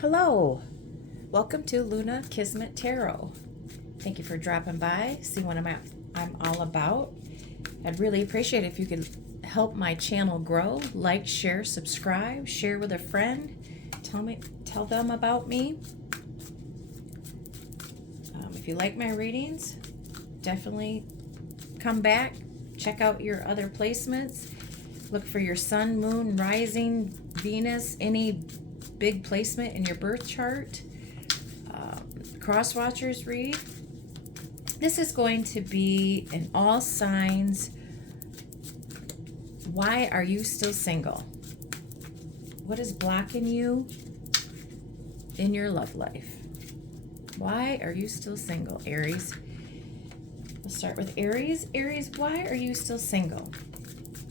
Hello, welcome to Luna Kismet Tarot. Thank you for dropping by, see what I'm all about. I'd really appreciate it if you could help my channel grow. Like, share, subscribe, share with a friend. Tell them about me. If you like my readings, definitely come back. Check out your other placements. Look for your sun, moon, rising, Venus, any big placement in your birth chart. Cross watchers read. This is going to be in all signs. Why are you still single? What is blocking you in your love life? Why are you still single, Aries? We'll start with Aries. Aries, why are you still single?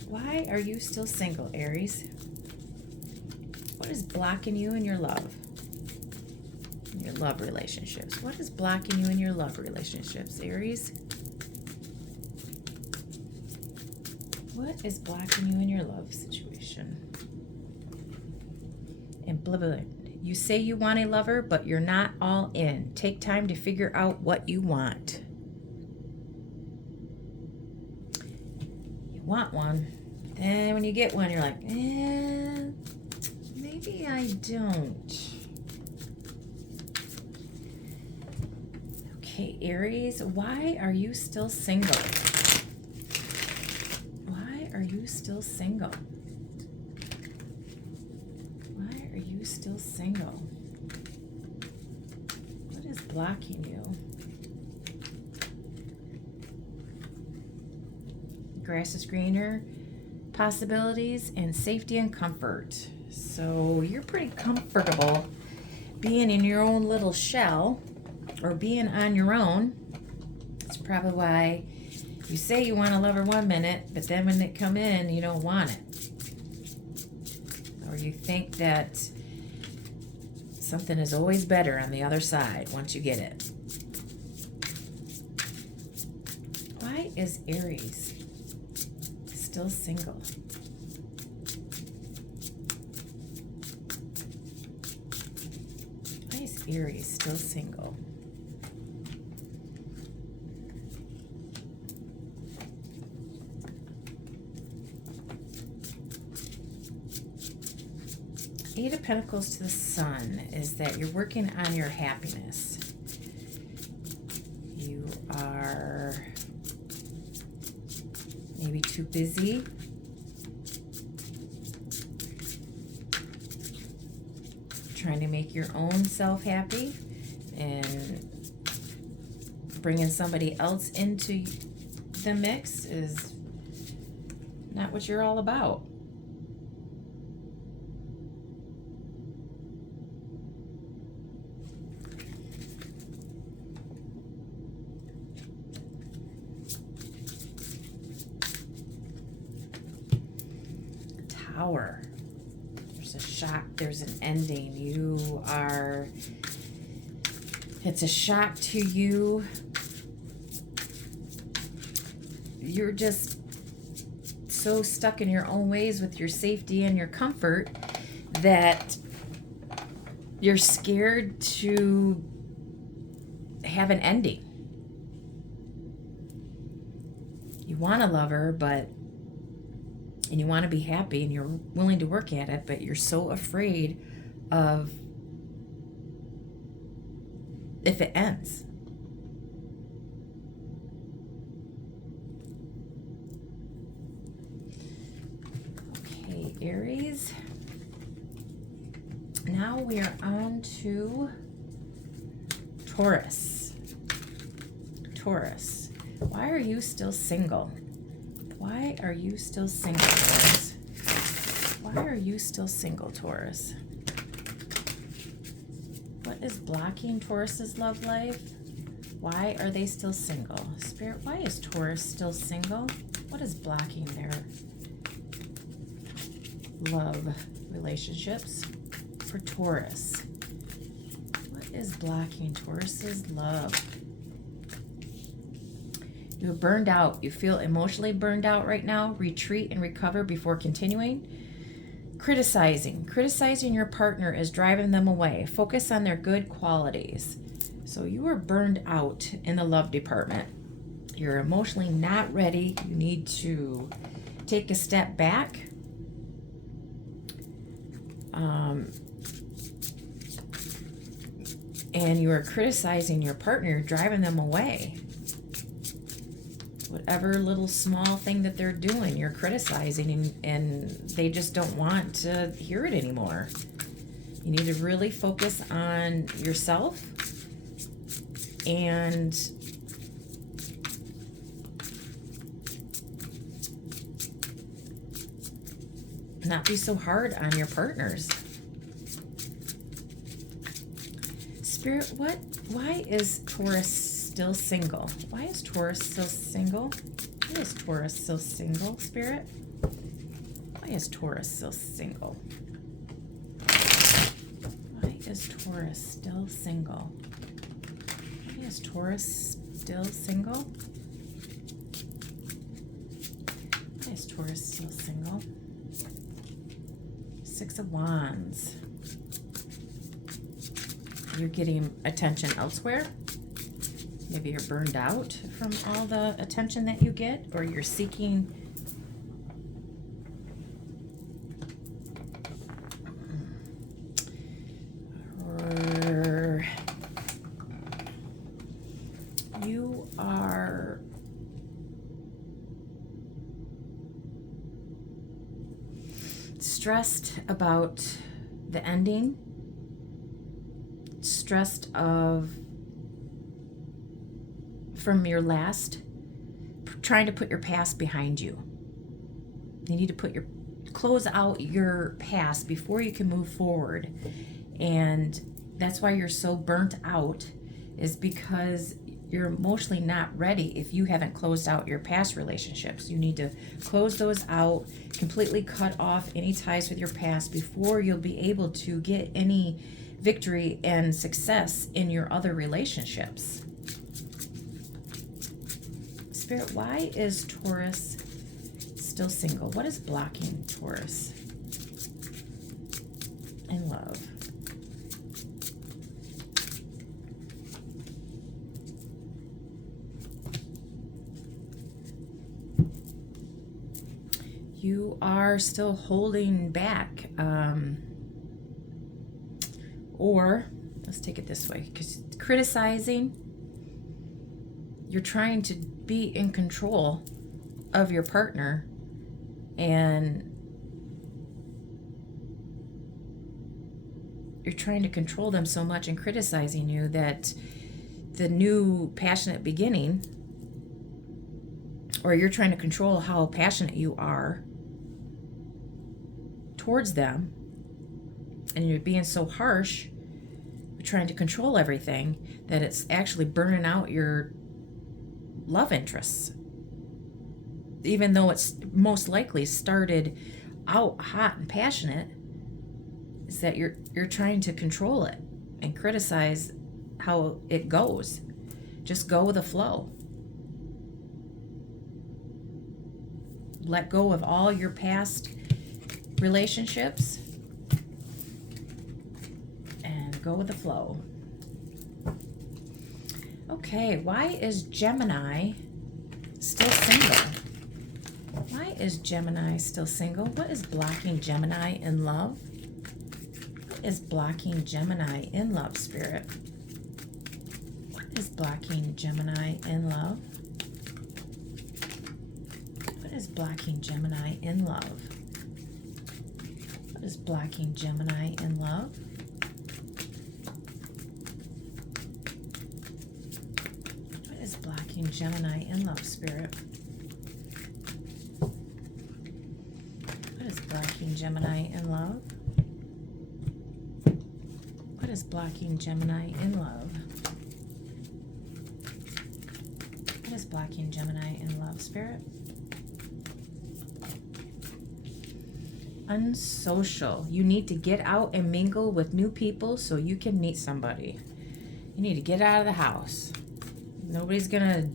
Why are you still single, Aries? What is blocking you in your love? In your love relationships. What is blocking you in your love relationships, Aries? What is blocking you in your love situation? And blah, blah, blah. You say you want a lover, but you're not all in. Take time to figure out what you want. You want one. Then when you get one, you're like, maybe I don't. Okay, Aries, why are you still single? Why are you still single? Why are you still single? What is blocking you? Grass is greener, possibilities, and safety and comfort. So you're pretty comfortable being in your own little shell or being on your own. That's probably why you say you want a lover one minute, but then when they come in, you don't want it. Or you think that something is always better on the other side once you get it. Why is Aries still single? Why is Aries still single? Eight of Pentacles to the Sun is that you're working on your happiness. You are maybe too busy. Trying to make your own self happy and bringing somebody else into the mix is not what you're all about. Tower. There's a shock, there's an ending. It's a shock to you. You're just so stuck in your own ways with your safety and your comfort that you're scared to have an ending. You want a lover, and you want to be happy and you're willing to work at it, but you're so afraid of if it ends. Okay, Aries. Now we are on to Taurus. Taurus, why are you still single? Why are you still single, Taurus? Why are you still single, Taurus? What is blocking Taurus's love life? Why are they still single? Spirit, why is Taurus still single? What is blocking their love relationships for Taurus? What is blocking Taurus's love? You're burned out. You feel emotionally burned out right now. Retreat and recover before continuing. Criticizing your partner is driving them away. Focus on their good qualities. So you are burned out in the love department. You're emotionally not ready. You need to take a step back. And you are criticizing your partner, driving them away. Whatever little small thing that they're doing, you're criticizing, and they just don't want to hear it anymore. You need to really focus on yourself and not be so hard on your partners. Spirit, why is Taurus still single? Why is Taurus still single? Why is Taurus still single, Spirit? Why is Taurus still single? Why is Taurus still single? Why is Taurus still single? Why is Taurus still single? Six of Wands. You're getting attention elsewhere. Maybe you're burned out from all the attention that you get, or you're seeking or you are stressed about the ending, stressed from your last, trying to put your past behind you. You need to close out your past before you can move forward. And that's why you're so burnt out, is because you're emotionally not ready if you haven't closed out your past relationships. You need to close those out, completely cut off any ties with your past before you'll be able to get any victory and success in your other relationships. Spirit, why is Taurus still single? What is blocking Taurus in love? You are still holding back. Or, let's take it this way, because criticizing, you're trying to be in control of your partner, and you're trying to control them so much and criticizing you that the new passionate beginning, or you're trying to control how passionate you are towards them, and you're being so harsh, you're trying to control everything, that it's actually burning out your love interests. Even though it's most likely started out hot and passionate, is that you're trying to control it and criticize how it goes. Just go with the flow. Let go of all your past relationships and go with the flow. Okay, why is Gemini still single? Why is Gemini still single? What is blocking Gemini in love? What is blocking Gemini in love, Spirit? What is blocking Gemini in love? What is blocking Gemini in love? What is blocking Gemini in love? What is blocking Gemini in love, Spirit? What is blocking Gemini in love? What is blocking Gemini in love? What is blocking Gemini in love, Spirit? Unsocial. You need to get out and mingle with new people so you can meet somebody. You need to get out of the house. Nobody's gonna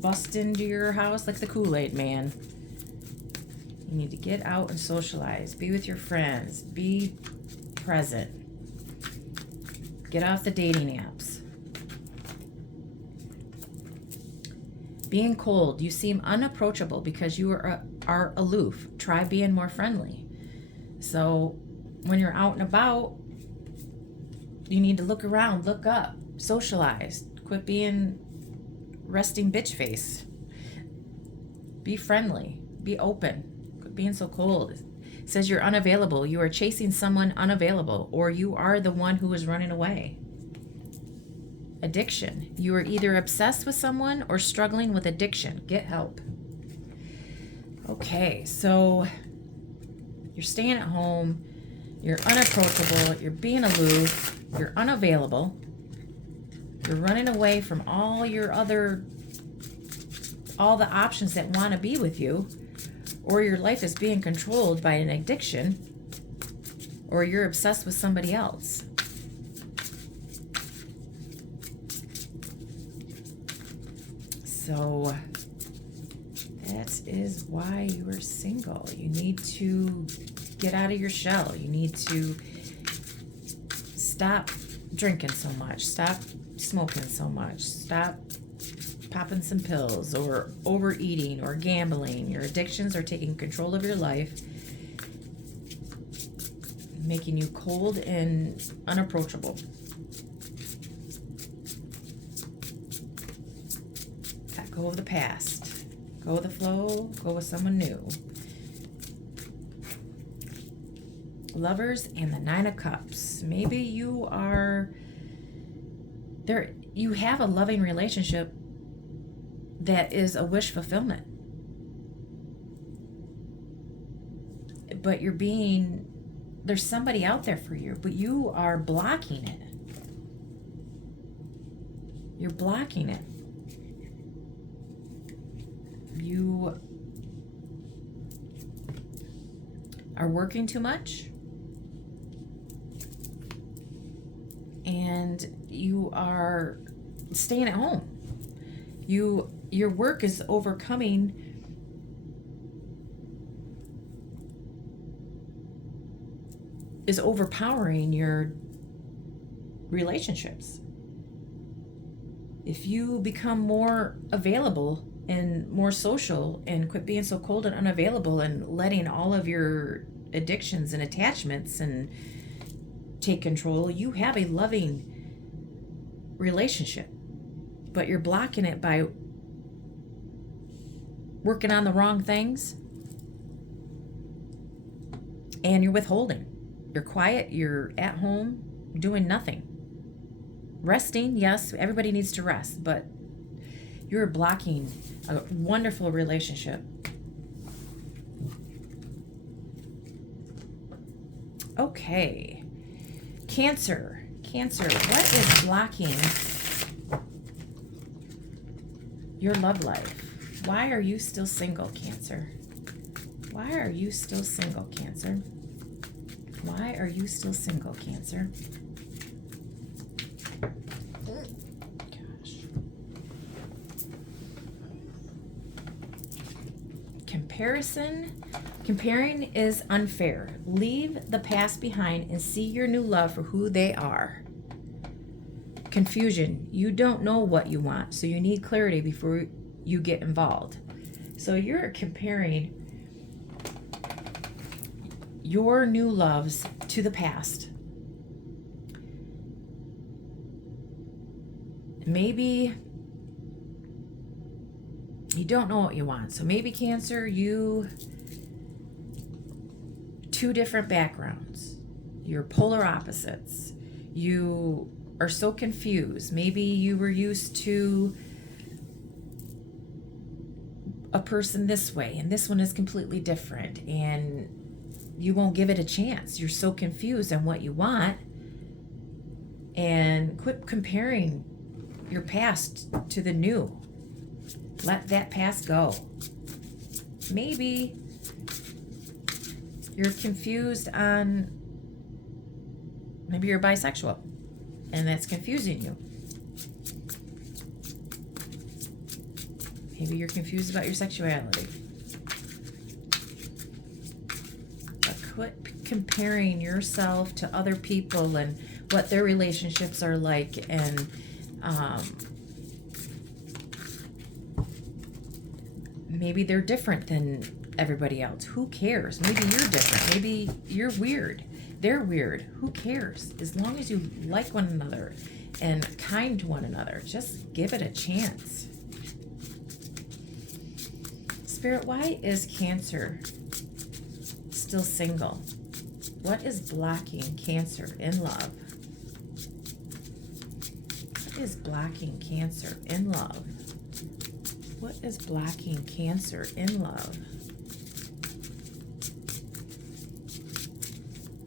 bust into your house like the Kool-Aid man. You need to get out and socialize. Be with your friends. Be present. Get off the dating apps. Being cold. You seem unapproachable because you are aloof. Try being more friendly. So when you're out and about, you need to look around, look up, socialize. Quit being resting bitch face. Be friendly. Be open. Quit being so cold. It says you're unavailable. You are chasing someone unavailable, or you are the one who is running away. Addiction. You are either obsessed with someone or struggling with addiction. Get help. Okay, so you're staying at home. You're unapproachable. You're being aloof. You're unavailable. You're running away from all the options that want to be with you, or your life is being controlled by an addiction, or you're obsessed with somebody else. So that is why you are single. You need to get out of your shell. You need to stop drinking so much. Stop smoking so much. Stop popping some pills or overeating or gambling. Your addictions are taking control of your life, making you cold and unapproachable. Let go of the past. Go with the flow. Go with someone new. Lovers and the Nine of Cups. Maybe you are there. You have a loving relationship that is a wish fulfillment, but there's somebody out there for you, but you are blocking it. You're blocking it. You are working too much, and you are staying at home. Your work is overpowering your relationships. If you become more available and more social and quit being so cold and unavailable and letting all of your addictions and attachments and take control, you have a loving relationship, but you're blocking it by working on the wrong things, and you're withholding. You're quiet, you're at home doing nothing. Resting, yes, everybody needs to rest, but you're blocking a wonderful relationship. Okay. Cancer, what is blocking your love life? Why are you still single, Cancer? Why are you still single, Cancer? Why are you still single, Cancer? Gosh. Comparing is unfair. Leave the past behind and see your new love for who they are. Confusion. You don't know what you want, so you need clarity before you get involved. So you're comparing your new loves to the past. Maybe you don't know what you want. So maybe, Cancer, two different backgrounds. You're polar opposites. You are so confused. Maybe you were used to a person this way, and this one is completely different, and you won't give it a chance. You're so confused on what you want, and quit comparing your past to the new. Let that past go. Maybe you're confused on, maybe you're bisexual, and that's confusing you. Maybe you're confused about your sexuality. comparing yourself to other people and what their relationships are like, and maybe they're different than everybody else. Who cares? Maybe you're different. Maybe you're weird. They're weird. Who cares? As long as you like one another and kind to one another, just give it a chance. Spirit, why is Cancer still single? What is blocking Cancer in love? What is blocking Cancer in love? What is blocking Cancer in love?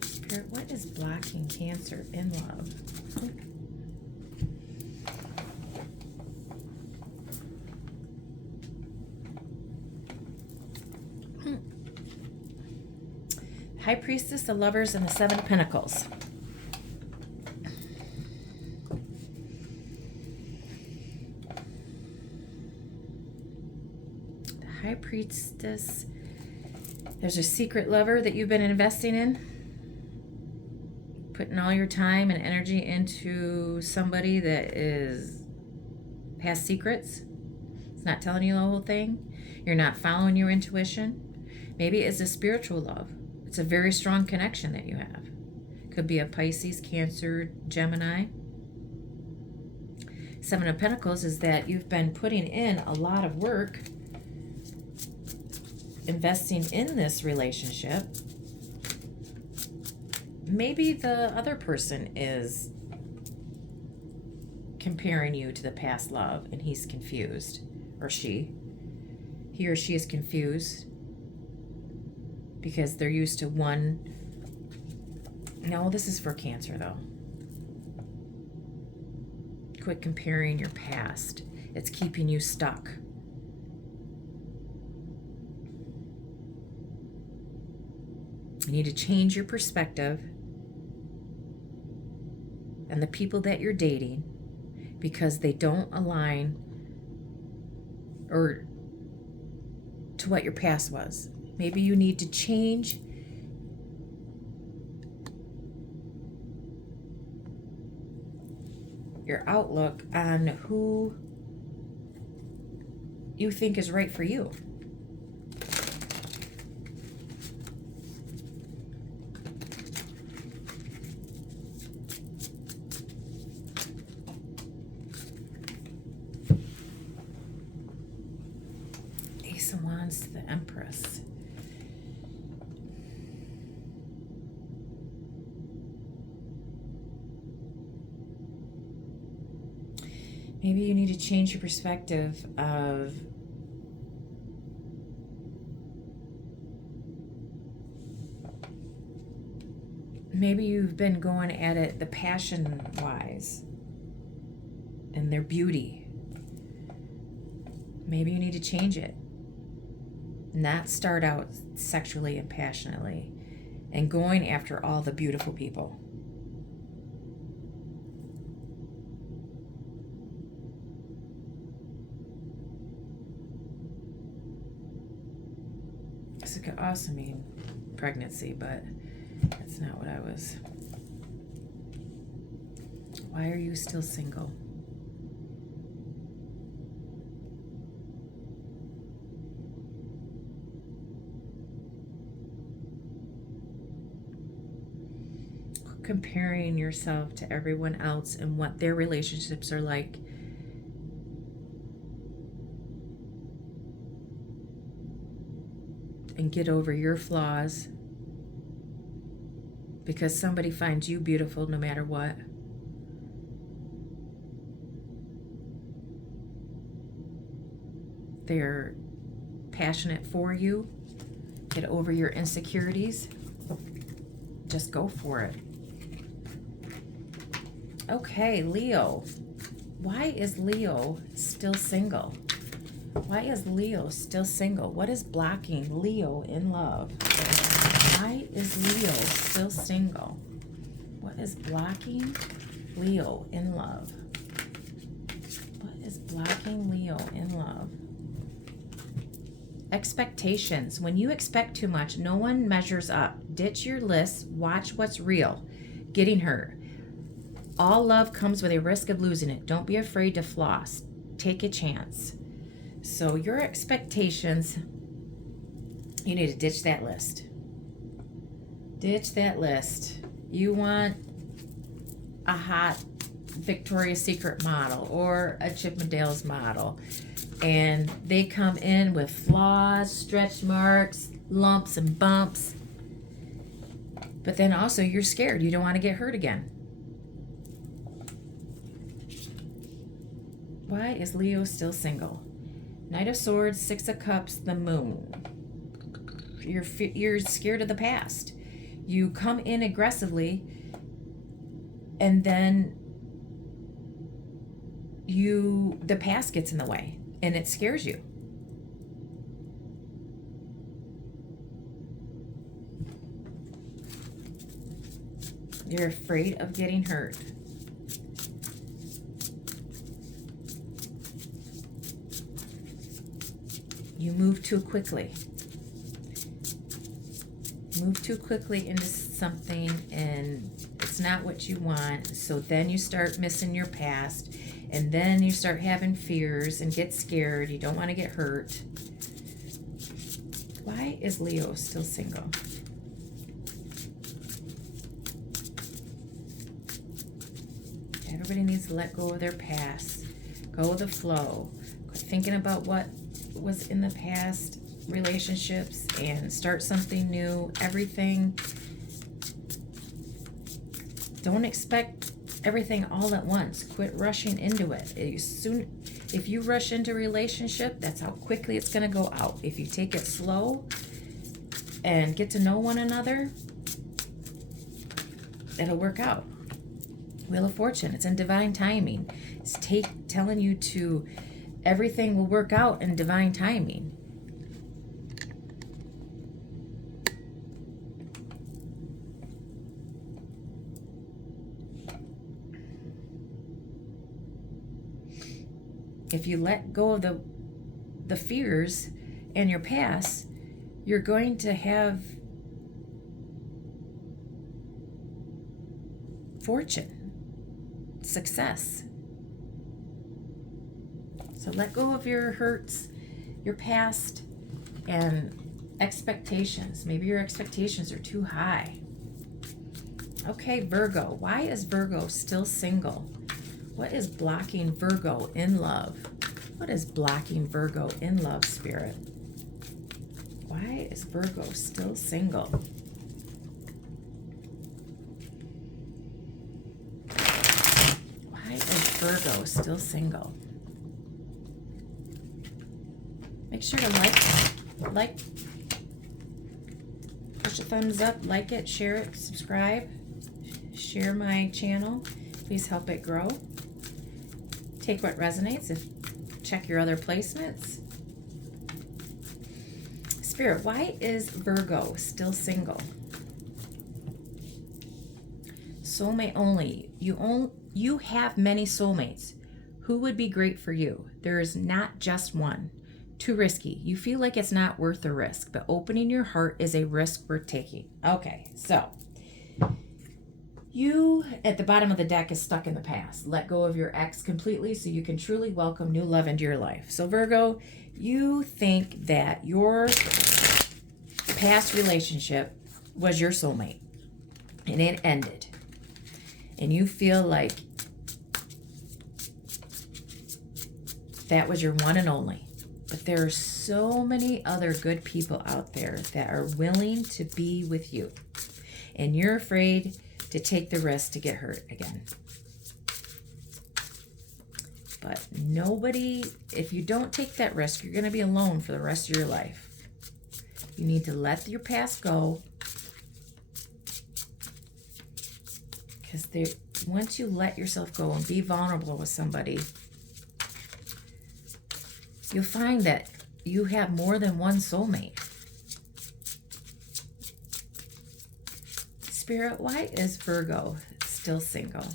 Spirit, what is blocking Cancer in love? High Priestess, the Lovers, and the Seven of Pentacles. The High Priestess, there's a secret lover that you've been investing in, putting all your time and energy into somebody that has secrets. It's not telling you the whole thing. You're not following your intuition. Maybe it's a spiritual love. It's a very strong connection that you have. Could be a Pisces, Cancer, Gemini. Seven of Pentacles is that you've been putting in a lot of work, investing in this relationship. Maybe the other person is comparing you to the past love and he's confused, or he or she is confused because they're used to one. No, this is for Cancer though. Quit comparing your past. It's keeping you stuck. You need to change your perspective and the people that you're dating, because they don't align or to what your past was. Maybe you need to change your outlook on who you think is right for you. Ace of Wands to the Empress. Maybe you need to change your perspective of maybe you've been going at it the passion-wise and their beauty. Maybe you need to change it. Not start out sexually and passionately and going after all the beautiful people. This could also mean pregnancy, but that's not what I was. Why are you still single? Comparing yourself to everyone else and what their relationships are like. And get over your flaws, because somebody finds you beautiful no matter what. They're passionate for you. Get over your insecurities. Just go for it. Okay, Leo. Why is Leo still single? Why is Leo still single? What is blocking Leo in love? Why is Leo still single? What is blocking Leo in love? What is blocking Leo in love? Expectations. When you expect too much, no one measures up. Ditch your list. Watch what's real. Getting hurt. All love comes with a risk of losing it. Don't be afraid to floss. Take a chance. So your expectations, you need to ditch that list. Ditch that list. You want a hot Victoria's Secret model or a Chippendales model, and they come in with flaws, stretch marks, lumps and bumps. But then also you're scared. You don't want to get hurt again. Why is Leo still single? Knight of Swords, Six of Cups, the Moon. You're scared of the past. You come in aggressively, and then the past gets in the way, and it scares you. You're afraid of getting hurt. You move too quickly. Move too quickly into something, and it's not what you want. So then you start missing your past, and then you start having fears and get scared. You don't want to get hurt. Why is Leo still single? Everybody needs to let go of their past. Go with the flow. Quit thinking about what was in the past relationships and start something new. Everything. Don't expect everything all at once. Quit rushing into it. If you rush into a relationship, that's how quickly it's going to go out. If you take it slow and get to know one another, it'll work out. Wheel of Fortune, it's in divine timing. It's telling you to, everything will work out in divine timing. If you let go of the fears and your past, you're going to have fortune, success. So let go of your hurts, your past, and expectations. Maybe your expectations are too high. Okay, Virgo. Why is Virgo still single? What is blocking Virgo in love? What is blocking Virgo in love, Spirit? Why is Virgo still single? Why is Virgo still single? Make sure to like, push a thumbs up, like it, share it, subscribe, share my channel. Please help it grow. Take what resonates. Check your other placements. Spirit, why is Virgo still single? Soulmate only. You have many soulmates. Who would be great for you? There is not just one. Too risky. You feel like it's not worth the risk, but opening your heart is a risk worth taking. Okay, so you at the bottom of the deck is stuck in the past. Let go of your ex completely so you can truly welcome new love into your life. So Virgo, you think that your past relationship was your soulmate and it ended. And you feel like that was your one and only. But there are so many other good people out there that are willing to be with you. And you're afraid to take the risk to get hurt again. But nobody, if you don't take that risk, you're going to be alone for the rest of your life. You need to let your past go. Because once you let yourself go and be vulnerable with somebody, you'll find that you have more than one soulmate. Spirit, why is Virgo still single?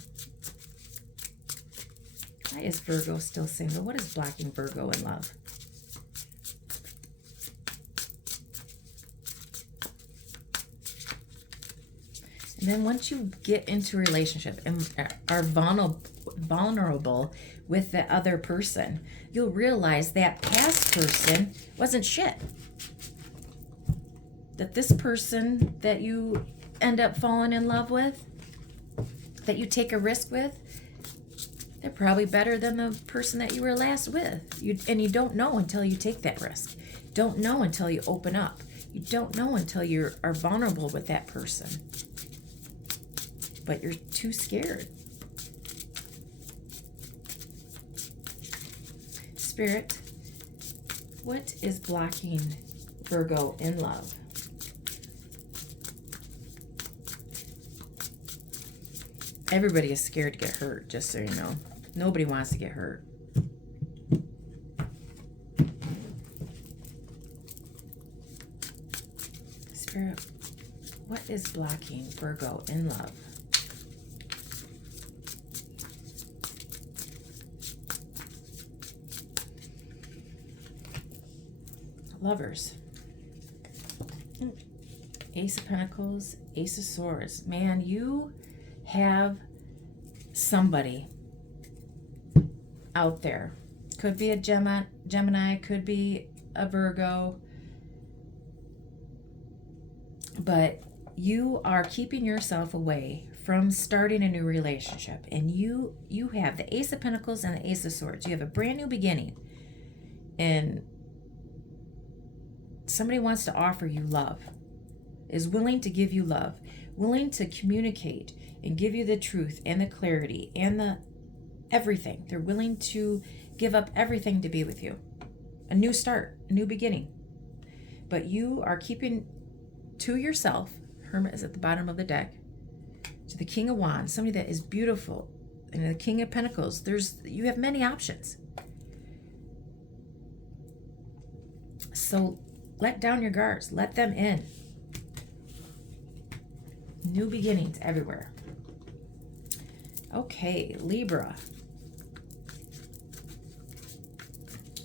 Why is Virgo still single? What is blocking Virgo in love? And then once you get into a relationship and are vulnerable with the other person, you'll realize that past person wasn't shit. That this person that you end up falling in love with, that you take a risk with, they're probably better than the person that you were last with. And you don't know until you take that risk. Don't know until you open up. You don't know until you are vulnerable with that person. But you're too scared. Spirit, what is blocking Virgo in love? Everybody is scared to get hurt, just so you know. Nobody wants to get hurt. Spirit, what is blocking Virgo in love? Lovers. Ace of Pentacles, Ace of Swords. Man, you have somebody out there. Could be a Gemini, could be a Virgo. But you are keeping yourself away from starting a new relationship. And you have the Ace of Pentacles and the Ace of Swords. You have a brand new beginning. And somebody wants to offer you love, is willing to give you love, willing to communicate and give you the truth and the clarity and the everything. They're willing to give up everything to be with you. A new start, a new beginning. But you are keeping to yourself. Hermit is at the bottom of the deck. To the King of Wands, somebody that is beautiful. And the King of Pentacles, you have many options. So let down your guards. Let them in. New beginnings everywhere. Okay, Libra.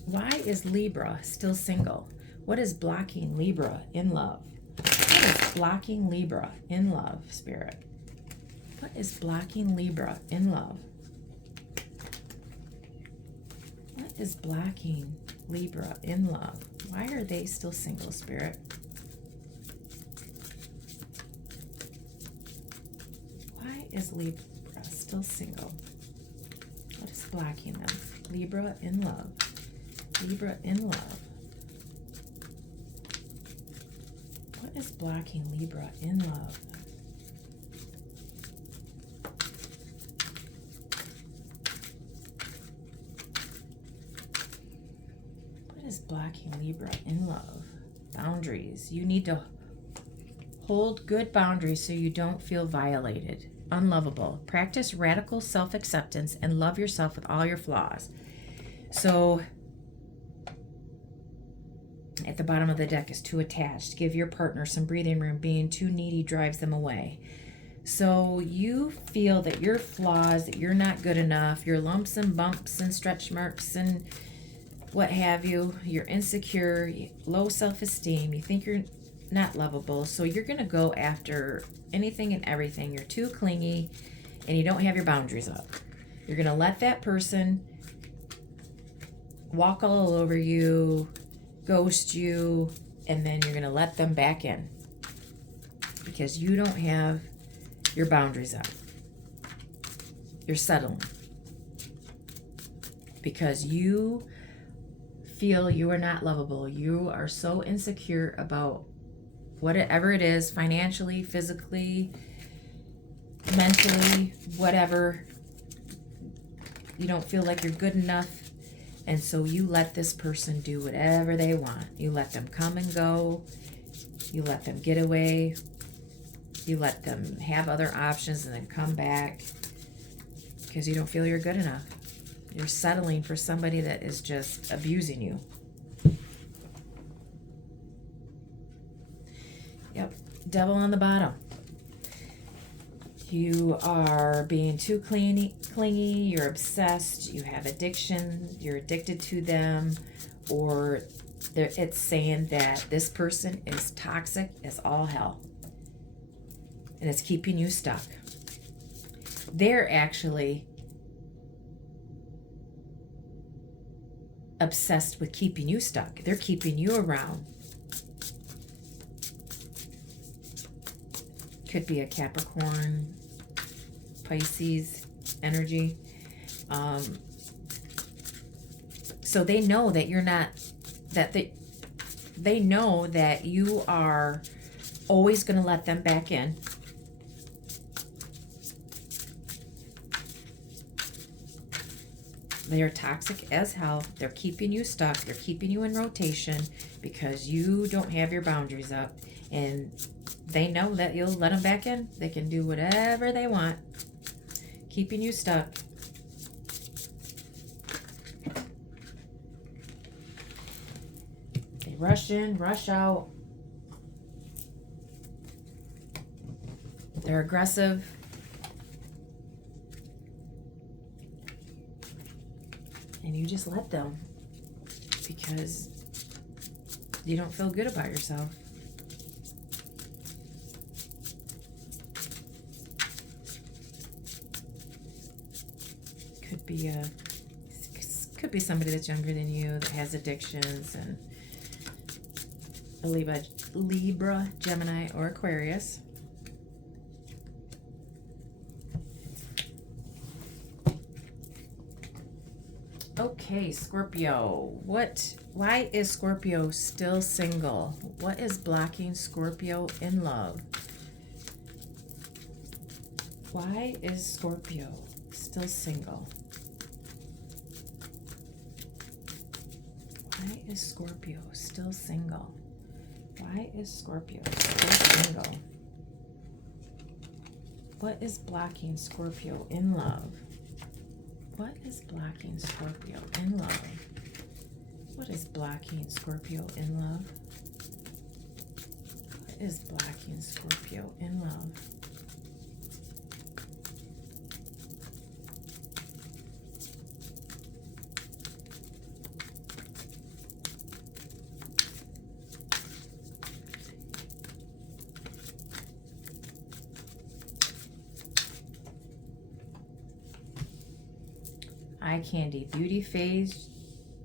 Why is Libra still single? What is blocking Libra in love? What is blocking Libra in love, Spirit? What is blocking Libra in love? What is blocking Libra in love? Why are they still single, Spirit? Why is Libra still single? What is blocking them? Libra in love. Libra in love. What is blocking Libra in love? What is blocking Libra in love? Boundaries. You need to hold good boundaries so you don't feel violated, unlovable. Practice radical self-acceptance and love yourself with all your flaws. So at the bottom of the deck is too attached. Give your partner some breathing room. Being too needy drives them away. So you feel that your flaws, that you're not good enough, your lumps and bumps and stretch marks and what have you, you're insecure, low self-esteem, you think you're not lovable, so you're going to go after anything and everything. You're too clingy and you don't have your boundaries up. You're going to let that person walk all over you, ghost you, and then you're going to let them back in because you don't have your boundaries up. You're settling because you feel you are not lovable. You are so insecure about whatever it is, financially, physically, mentally, whatever. You don't feel like you're good enough. And so you let this person do whatever they want. You let them come and go. You let them get away. You let them have other options and then come back because you don't feel you're good enough. You're settling for somebody that is just abusing you. Yep, devil on the bottom. You are being too clingy, you're obsessed, you have addiction, you're addicted to them, or it's saying that this person is toxic as all hell. and it's keeping you stuck. They're actually obsessed with keeping you stuck. They're keeping you around. Could be a Capricorn, Pisces energy. So they know that you're not, that they know that you are always going to let them back in. They are toxic as hell. They're keeping you stuck. They're keeping you in rotation because you don't have your boundaries up. And they know that you'll let them back in. They can do whatever they want. Keeping you stuck. They rush in, rush out. They're aggressive. And you just let them because you don't feel good about yourself. Could be somebody that's younger than you that has addictions, and a Libra, Gemini, or Aquarius. Okay, Scorpio. Why is Scorpio still single? What is blocking Scorpio in love? Why is Scorpio still single? Why is Scorpio still single? Why is Scorpio still single? What is blocking Scorpio in love? What is blocking Scorpio in love? What is blocking Scorpio in love? What is blocking Scorpio in love? Eye candy, beauty phase.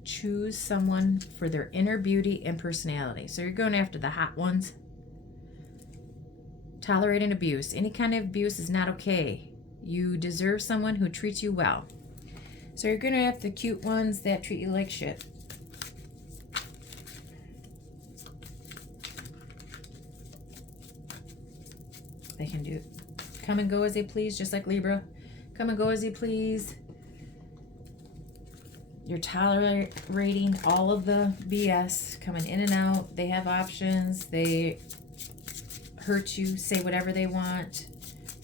Choose someone for their inner beauty and personality. So you're going after the hot ones. Tolerating abuse. Any kind of abuse is not okay. You deserve someone who treats you well. So you're going to have the cute ones that treat you like shit. They can come and go as they please, just like Libra. Come and go as you please. You're tolerating all of the BS coming in and out. They have options. They hurt you, say whatever they want.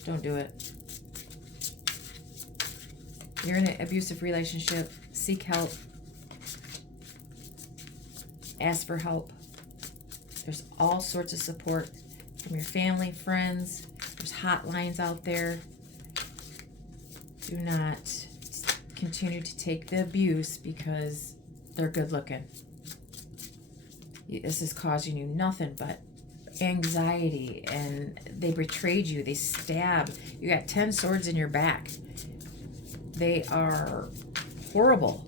Don't do it. You're in an abusive relationship. Seek help. Ask for help. There's all sorts of support from your family, friends. There's hotlines out there. Do not continue to take the abuse because they're good looking. This is causing you nothing but anxiety, and they betrayed you. They stabbed. You got 10 swords in your back. They are horrible.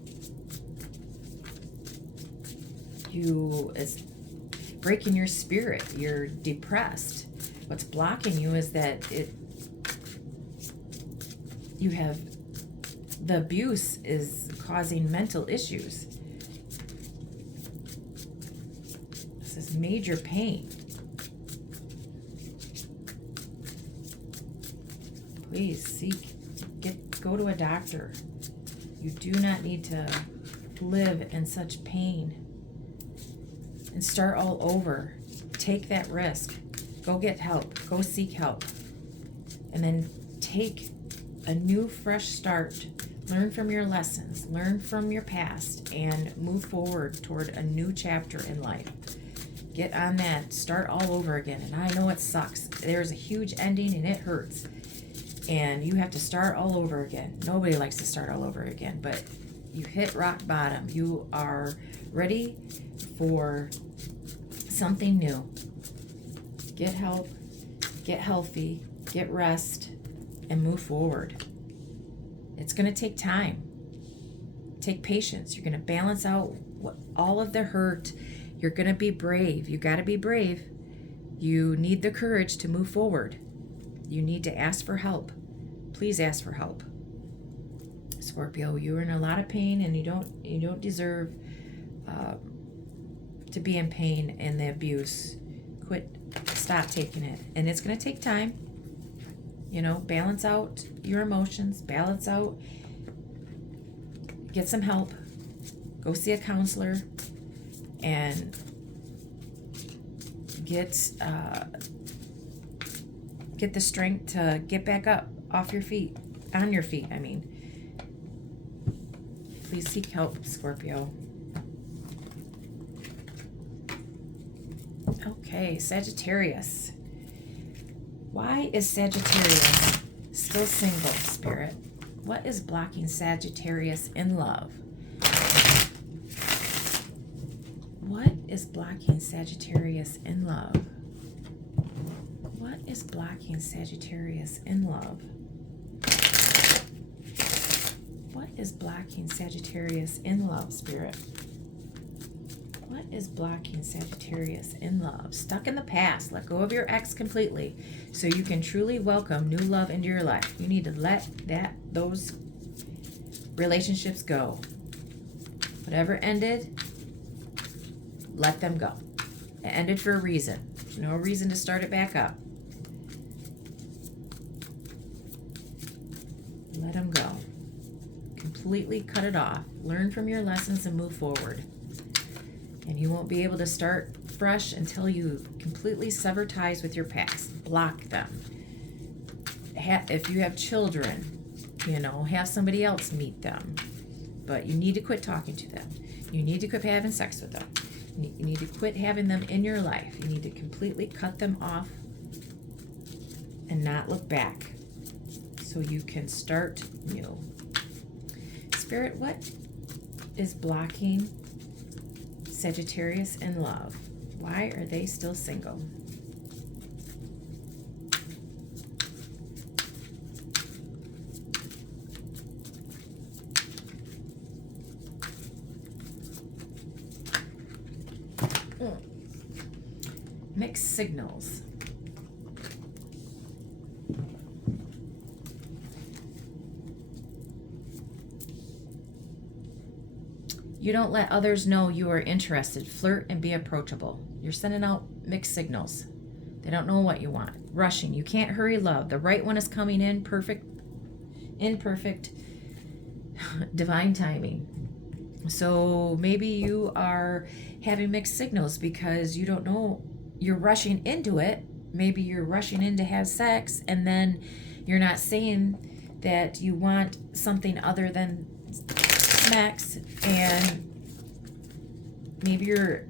It's breaking your spirit. You're depressed. What's blocking you is that the abuse is causing mental issues. This is major pain. Please go to a doctor. You do not need to live in such pain and start all over. Take that risk. Go get help. Go seek help. And then take a new fresh start. Learn from your lessons, learn from your past, and move forward toward a new chapter in life. Get on that, start all over again. And I know it sucks. There's a huge ending and it hurts. And you have to start all over again. Nobody likes to start all over again, but you hit rock bottom. You are ready for something new. Get help, get healthy, get rest, and move forward. It's going to take time. Take patience. You're going to balance out all of the hurt. You're going to be brave. You got to be brave. You need the courage to move forward. You need to ask for help. Please ask for help. Scorpio, you're in a lot of pain, and you don't deserve to be in pain and the abuse. Stop taking it. And it's going to take time. You know, balance out your emotions, balance out, get some help, go see a counselor, and get the strength to get back up off your feet, on your feet, I mean. Please seek help, Scorpio. Okay, Sagittarius. Why is Sagittarius still single, Spirit? What is blocking Sagittarius in love? What is blocking Sagittarius in love? What is blocking Sagittarius in love? What is blocking Sagittarius in love, Spirit? What is blocking Sagittarius in love? Stuck in the past. Let go of your ex completely so you can truly welcome new love into your life. You need to let those relationships go. Whatever ended, let them go. It ended for a reason. No reason to start it back up. Let them go. Completely cut it off. Learn from your lessons and move forward. And you won't be able to start fresh until you completely sever ties with your past. Block them. If you have children, you know, have somebody else meet them. But you need to quit talking to them. You need to quit having sex with them. You need to quit having them in your life. You need to completely cut them off and not look back so you can start new. Spirit, what is blocking Sagittarius in love? Why are they still single? Mixed signals. You don't let others know you are interested. Flirt and be approachable. You're sending out mixed signals. They don't know what you want. Rushing. You can't hurry love. The right one is coming in. Imperfect, divine timing. So maybe you are having mixed signals because you don't know. You're rushing into it. Maybe you're rushing in to have sex, and then you're not saying that you want something other than sex, and maybe you're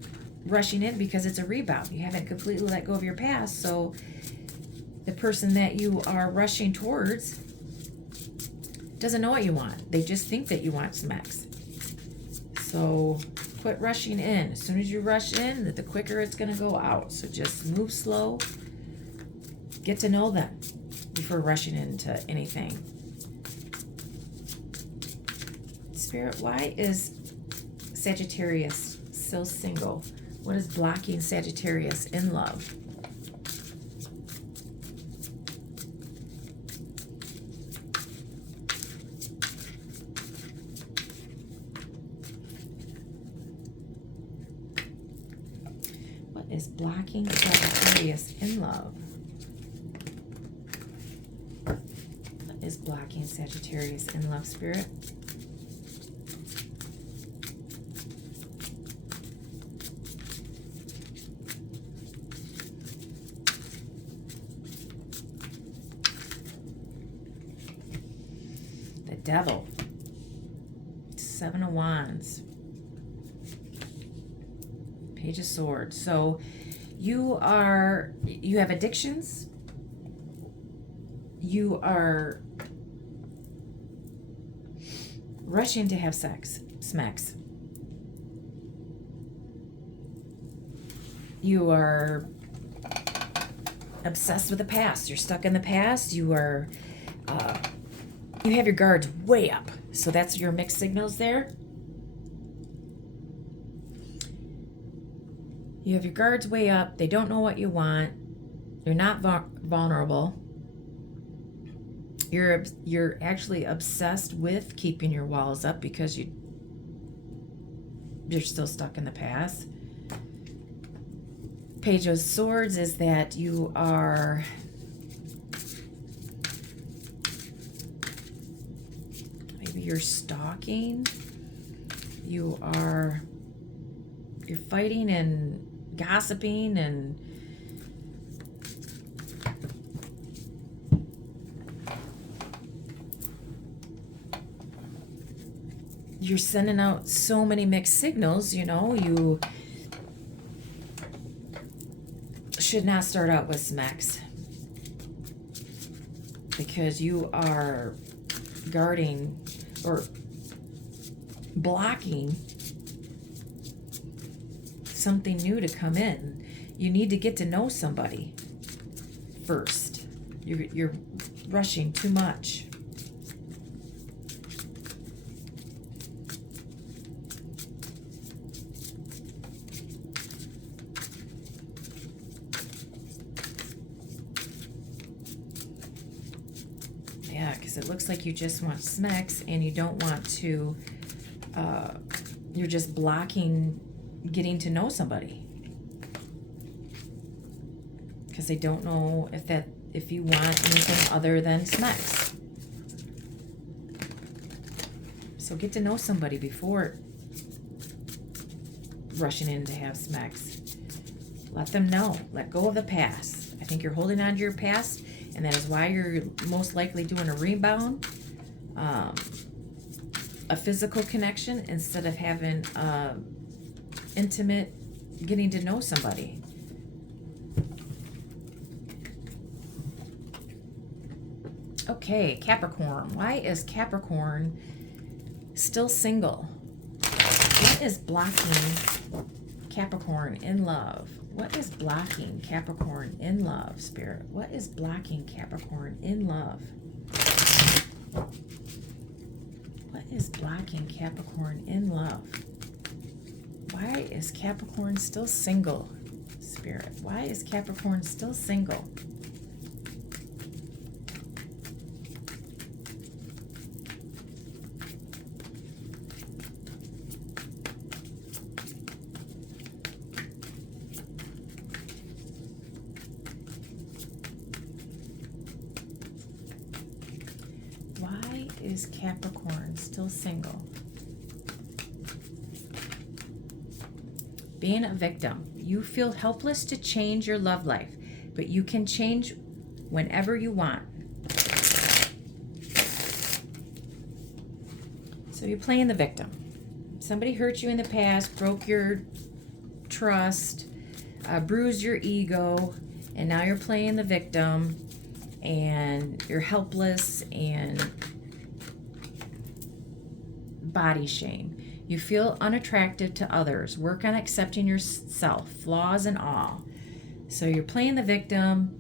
rushing in because it's a rebound. You haven't completely let go of your past, so the person that you are rushing towards doesn't know what you want. They just think that you want sex. So quit rushing in. As soon as you rush in, the quicker it's going to go out. So just move slow. Get to know them before rushing into anything. Spirit, why is Sagittarius still single? What is blocking Sagittarius in love? What is blocking Sagittarius in love? What is blocking Sagittarius in love, Spirit? Devil. Seven of Wands. Page of Swords. So you have addictions. You are rushing to have sex. Smacks. You are obsessed with the past. You're stuck in the past. You are, you have your guards way up. So that's your mixed signals there. You have your guards way up. They don't know what you want. You're not vulnerable. You're actually obsessed with keeping your walls up because you're still stuck in the past. Page of Swords is that you are maybe you're stalking. You're fighting and gossiping and you're sending out so many mixed signals. You know, you should not start out with smacks because you are guarding or blocking something new to come in. You need to get to know somebody first. You're rushing too much. Yeah, because it looks like you just want smacks and you don't want to, you're just blocking getting to know somebody because they don't know if you want anything other than smacks. So get to know somebody before rushing in to have smacks. Let them know. Let go of the past. I think you're holding on to your past, and that is why you're most likely doing a rebound, a physical connection instead of having intimate getting to know somebody. Okay, Capricorn. Why is Capricorn still single? What is blocking Capricorn in love? What is blocking Capricorn in love, Spirit? What is blocking Capricorn in love? What is blocking Capricorn in love? Why is Capricorn still single, Spirit? Why is Capricorn still single? Why is Capricorn still single? Being a victim. You feel helpless to change your love life, but you can change whenever you want. So you're playing the victim. Somebody hurt you in the past, broke your trust, bruised your ego, and now you're playing the victim, and you're helpless and body shame. You feel unattractive to others. Work on accepting yourself, flaws and all. So you're playing the victim.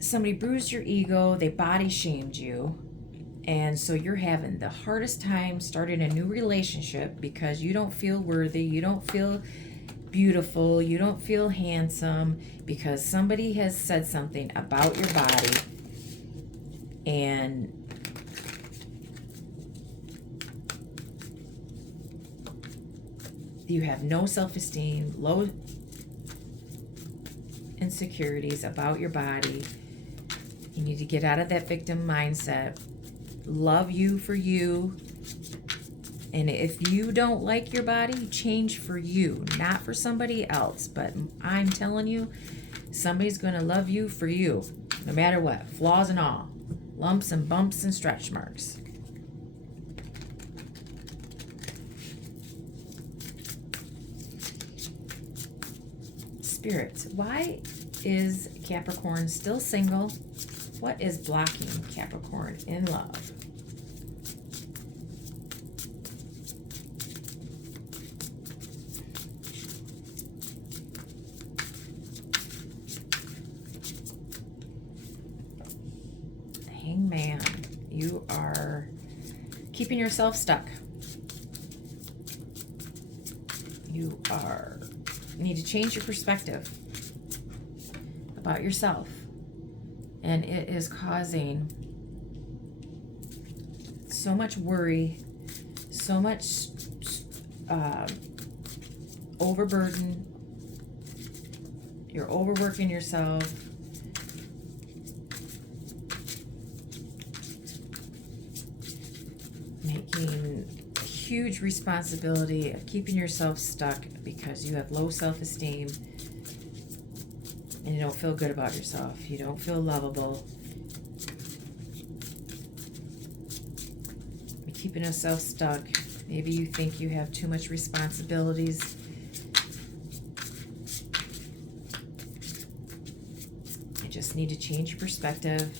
Somebody bruised your ego. They body shamed you. And so you're having the hardest time starting a new relationship because you don't feel worthy. You don't feel beautiful. You don't feel handsome because somebody has said something about your body. And you have no self-esteem, low insecurities about your body. You need to get out of that victim mindset. Love you for you. And if you don't like your body, change for you, not for somebody else. But I'm telling you, somebody's going to love you for you, no matter what, flaws and all, lumps and bumps and stretch marks. Spirits, why is Capricorn still single? What is blocking Capricorn in love? You are keeping yourself stuck. You need to change your perspective about yourself. And it is causing so much worry, so much overburden. You're overworking yourself. Making a huge responsibility of keeping yourself stuck because you have low self-esteem and you don't feel good about yourself. You don't feel lovable. You're keeping yourself stuck. Maybe you think you have too much responsibilities. You just need to change your perspective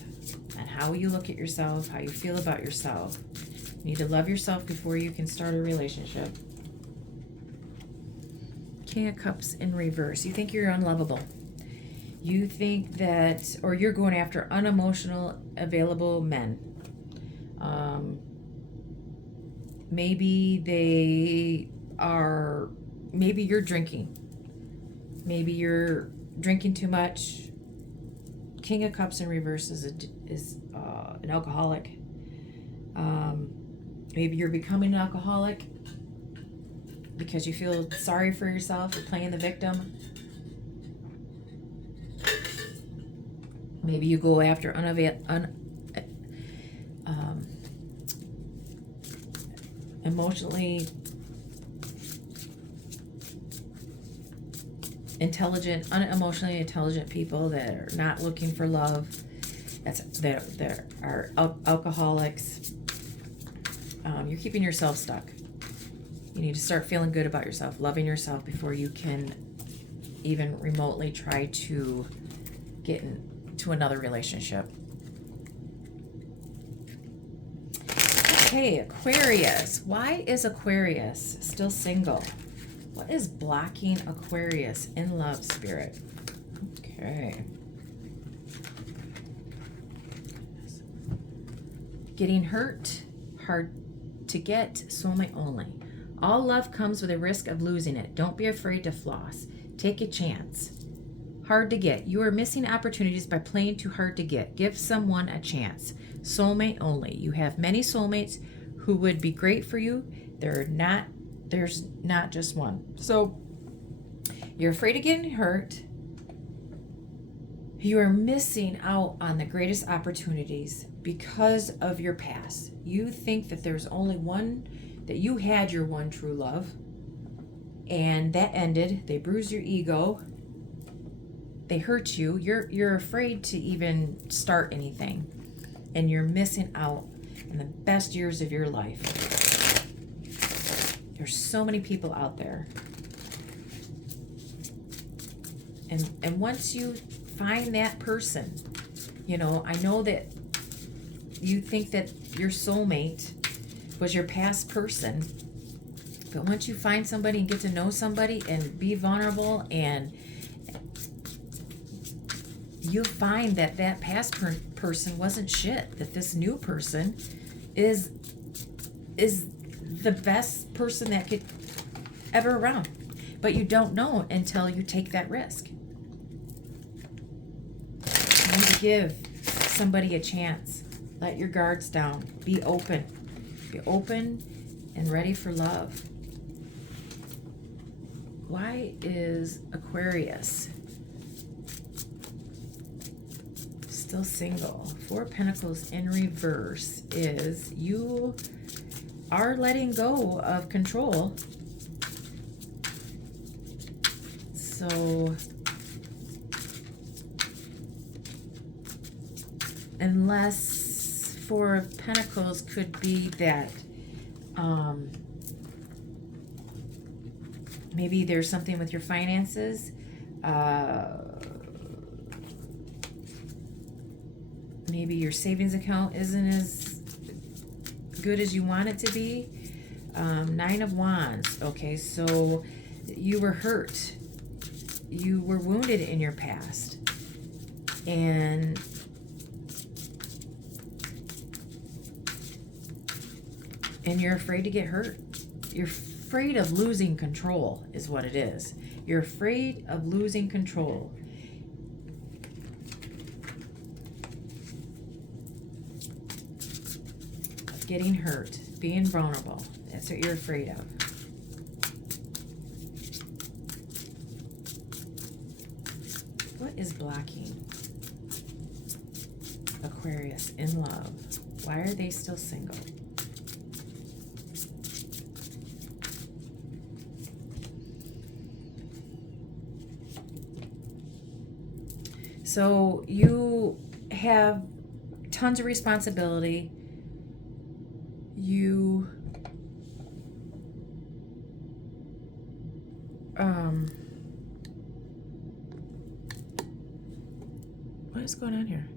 on how you look at yourself, how you feel about yourself. You need to love yourself before you can start a relationship. King of Cups in reverse. You think you're unlovable. You think that, or you're going after unemotional, available men. Maybe you're drinking. Maybe you're drinking too much. King of Cups in reverse is an alcoholic. Maybe you're becoming an alcoholic because you feel sorry for yourself. You're playing the victim. Maybe you go after emotionally intelligent, unemotionally intelligent people that are not looking for love. That are alcoholics. You're keeping yourself stuck. You need to start feeling good about yourself, loving yourself before you can even remotely try to get into another relationship. Okay, Aquarius. Why is Aquarius still single? What is blocking Aquarius in love, Spirit? Okay. Getting hurt, hard to get, soulmate only. All love comes with a risk of losing it. Don't be afraid to floss. Take a chance. Hard to get. You are missing opportunities by playing too hard to get. Give someone a chance. Soulmate only. You have many soulmates who would be great for you. There's not just one. So you're afraid of getting hurt. You are missing out on the greatest opportunities because of your past. You think that there's only one, that you had your one true love, and that ended. They bruised your ego. They hurt you. You're afraid to even start anything, and you're missing out on the best years of your life. There's so many people out there, and once you find that person, I know that you think that your soulmate was your past person, but once you find somebody and get to know somebody and be vulnerable, and you'll find that past person wasn't shit, that this new person is the best person that could ever around. But you don't know until you take that risk. You need to give somebody a chance. Let your guards down. Be open. Be open and ready for love. Why is Aquarius still single? Four of Pentacles in reverse is you are letting go of control. So unless Four of Pentacles could be that maybe there's something with your finances. Maybe your savings account isn't as good as you want it to be. Nine of Wands. Okay, so you were hurt. You were wounded in your past. And And you're afraid to get hurt. You're afraid of losing control is what it is. You're afraid of losing control. Of getting hurt, being vulnerable. That's what you're afraid of. What is blocking Aquarius in love? Why are they still single? So you have tons of responsibility. You what is going on here?